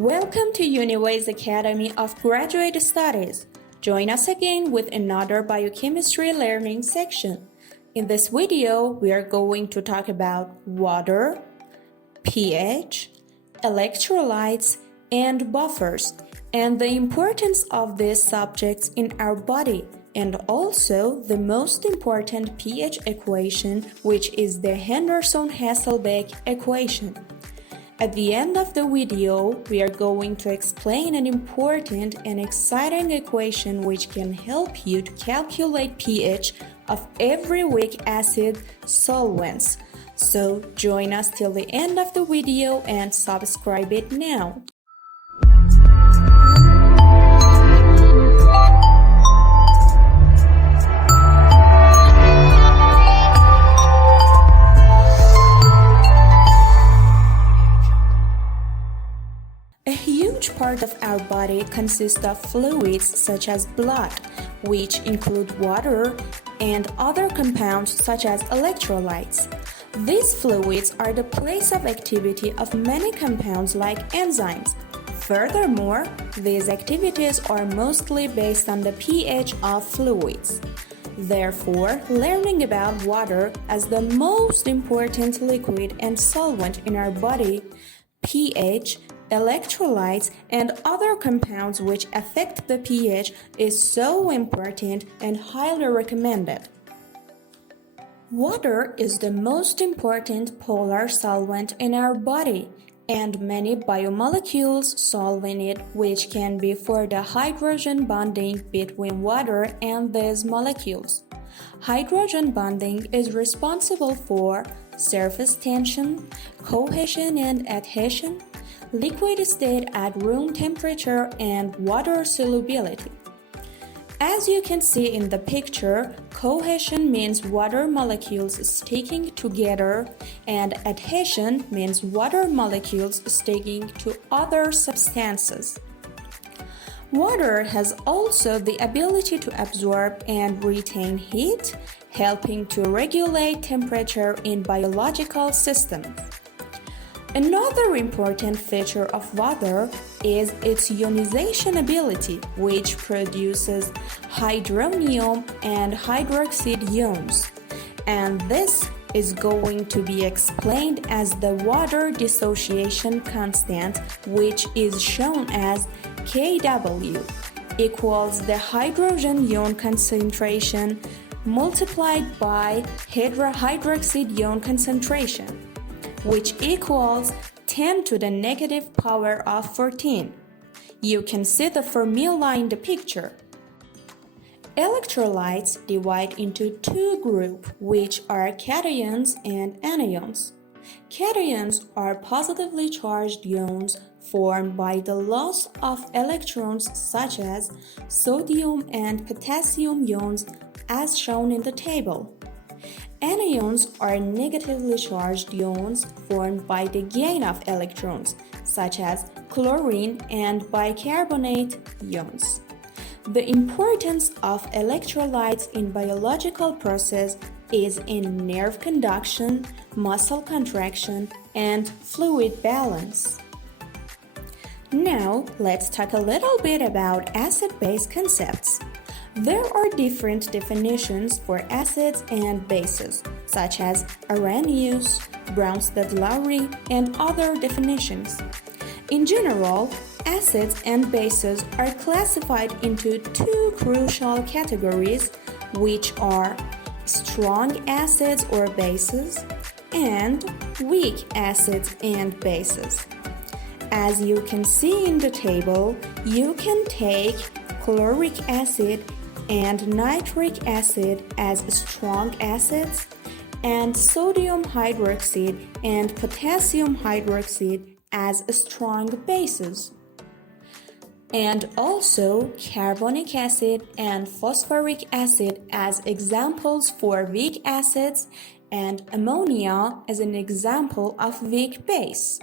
Welcome to Uniways Academy of Graduate Studies. Join us again with another biochemistry learning section. In this video, we are going to talk about water, pH, electrolytes, and buffers, and the importance of these subjects in our body, and also the most important pH equation, which is the Henderson-Hasselbalch equation. At the end of the video, we are going to explain an important and exciting equation which can help you to calculate pH of every weak acid solvents. So join us till the end of the video and subscribe it now. A huge part of our body consists of fluids such as blood, which include water and other compounds such as electrolytes. These fluids are the place of activity of many compounds like enzymes. Furthermore, these activities are mostly based on the pH of fluids. Therefore, learning about water as the most important liquid and solvent in our body, pH, electrolytes, and other compounds which affect the pH is so important and highly recommended. Water is the most important polar solvent in our body, and many biomolecules solve in it, which can be for the hydrogen bonding between water and these molecules. Hydrogen bonding is responsible for surface tension, cohesion and adhesion, liquid state at room temperature, and water solubility. As you can see in the picture, cohesion means water molecules sticking together, and adhesion means water molecules sticking to other substances. Water has also the ability to absorb and retain heat, helping to regulate temperature in biological systems. Another important feature of water is its ionization ability, which produces hydronium and hydroxide ions. And this is going to be explained as the water dissociation constant, which is shown as Kw equals the hydrogen ion concentration multiplied by hydroxide ion concentration, which equals 10 to the negative power of 14. You can see the formula in the picture. Electrolytes divide into two groups, which are cations and anions. Cations are positively charged ions formed by the loss of electrons such as sodium and potassium ions as shown in the table. Anions are negatively charged ions formed by the gain of electrons, such as chlorine and bicarbonate ions. The importance of electrolytes in biological process is in nerve conduction, muscle contraction, and fluid balance. Now, let's talk a little bit about acid-base concepts. There are different definitions for acids and bases, such as Arrhenius, Bronsted-Lowry, and other definitions. In general, acids and bases are classified into two crucial categories, which are strong acids or bases and weak acids and bases. As you can see in the table, you can take chloric acid and nitric acid as strong acids, and sodium hydroxide and potassium hydroxide as strong bases. And also carbonic acid and phosphoric acid as examples for weak acids, and ammonia as an example of weak base.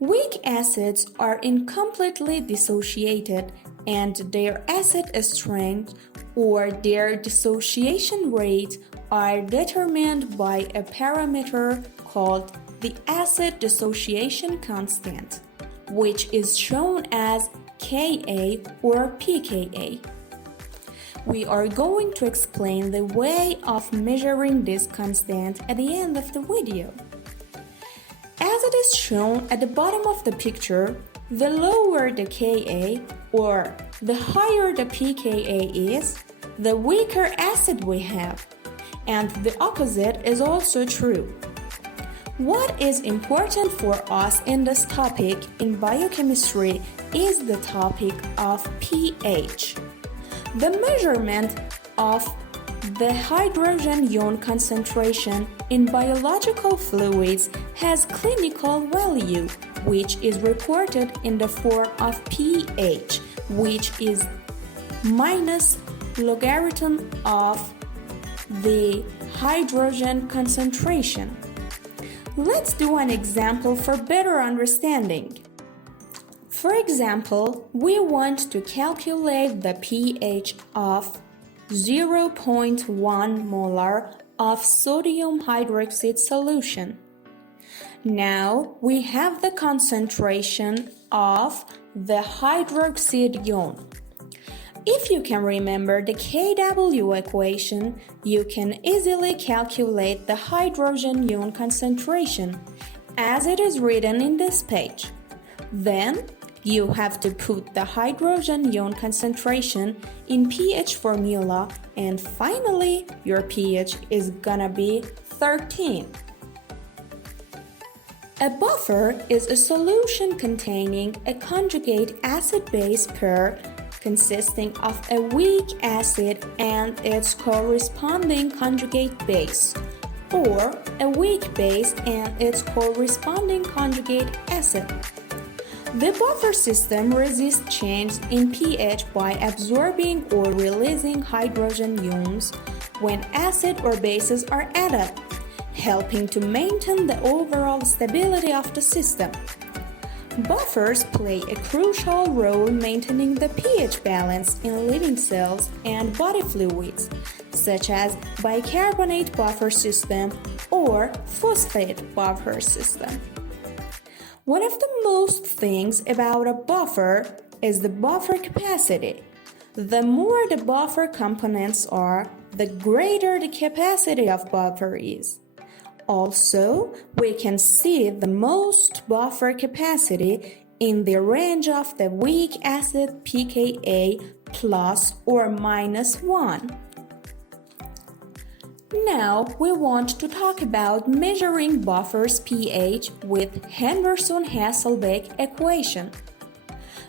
Weak acids are incompletely dissociated, and their acid strength or their dissociation rate are determined by a parameter called the acid dissociation constant. which is shown as Ka or pKa. We are going to explain the way of measuring this constant at the end of the video. As it is shown at the bottom of the picture, the lower the Ka or the higher the pKa is, the weaker acid we have, and the opposite is also true. What is important for us in this topic in biochemistry is the topic of pH. The measurement of the hydrogen ion concentration in biological fluids has clinical value, which is reported in the form of pH, which is minus logarithm of the hydrogen concentration. Let's do an example for better understanding. For example, we want to calculate the pH of 0.1 molar of sodium hydroxide solution. Now we have the concentration of the hydroxide ion. If you can remember the Kw equation, you can easily calculate the hydrogen ion concentration, as it is written in this page. Then, you have to put the hydrogen ion concentration in pH formula, and finally, your pH is gonna be 13. A buffer is a solution containing a conjugate acid-base pair consisting of a weak acid and its corresponding conjugate base, or a weak base and its corresponding conjugate acid. The buffer system resists change in pH by absorbing or releasing hydrogen ions when acid or bases are added, helping to maintain the overall stability of the system. Buffers play a crucial role maintaining the pH balance in living cells and body fluids, such as bicarbonate buffer system or phosphate buffer system. One of the most things about a buffer is the buffer capacity. The more the buffer components are, the greater the capacity of buffer is. Also, we can see the most buffer capacity in the range of the weak acid pKa plus or minus 1. Now we want to talk about measuring buffers pH with Henderson-Hasselbalch equation.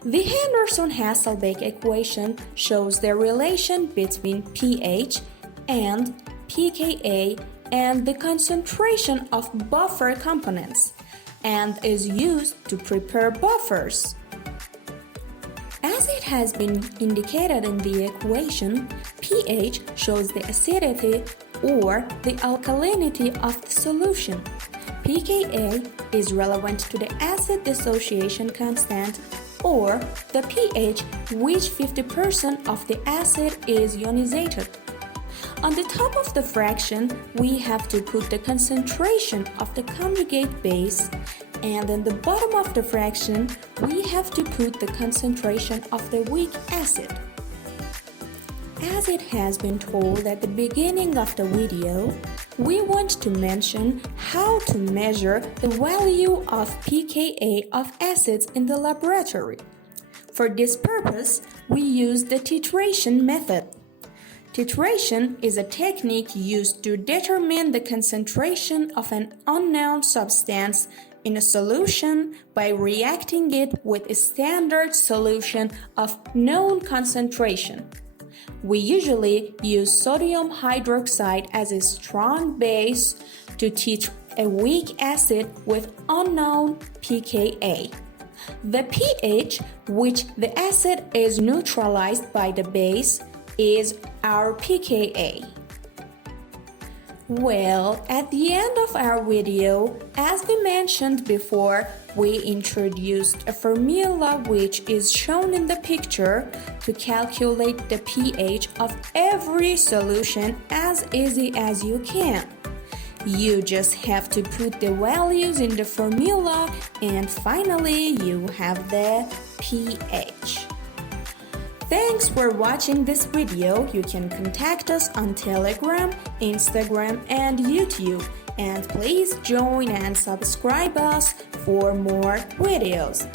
The Henderson-Hasselbalch equation shows the relation between pH and pKa and the concentration of buffer components, and is used to prepare buffers. As it has been indicated in the equation, pH shows the acidity or the alkalinity of the solution. pKa is relevant to the acid dissociation constant, or the pH which 50% of the acid is ionized. On the top of the fraction, we have to put the concentration of the conjugate base, and in the bottom of the fraction, we have to put the concentration of the weak acid. As it has been told at the beginning of the video, we want to mention how to measure the value of pKa of acids in the laboratory. For this purpose, we use the titration method. Titration is a technique used to determine the concentration of an unknown substance in a solution by reacting it with a standard solution of known concentration. We usually use sodium hydroxide as a strong base to titrate a weak acid with unknown pKa. The pH, which the acid is neutralized by the base, is our pKa. Well, at the end of our video, as we mentioned before, we introduced a formula which is shown in the picture to calculate the pH of every solution as easy as you can. You just have to put the values in the formula and finally you have the pH. Thanks for watching this video. You can contact us on Telegram, Instagram, and YouTube. And please join and subscribe us for more videos.